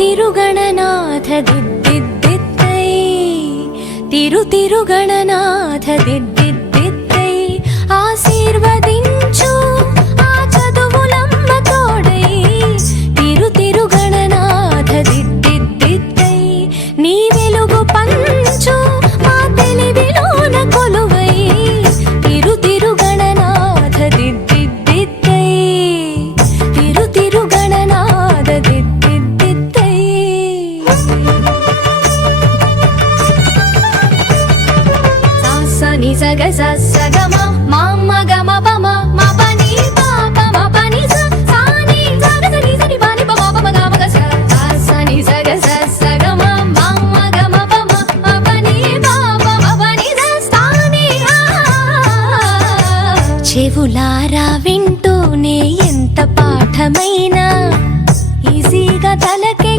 తిరుగణనాథ దిద్దిద్దిత్తై తిరుగణనాథ దిద్దిద్దిత్తై ఆశీర్వదించు ఆ చదువులమ్మ తోడై తిరుగణనాథ దిద్దిద్దిత్తై నీ వెలుగు పంచు మా తెలివిలోన కొలువై తిరుగణనాథ దిద్దిద్దిత్తై తిరుగణనాథ దిద్దిద్దిత్తై సాసని సగ సగమ మామ గమ పమ మ పని పాప మ పని స సాని సగ సని సని పని పమ పమ గమ గ సాసని సగ సగమ మామ గమ పమ మ పని పాప మ పని స సాని చెవులారా వింటూనే ఎంత పాఠమైనా ఈజీగా తలకే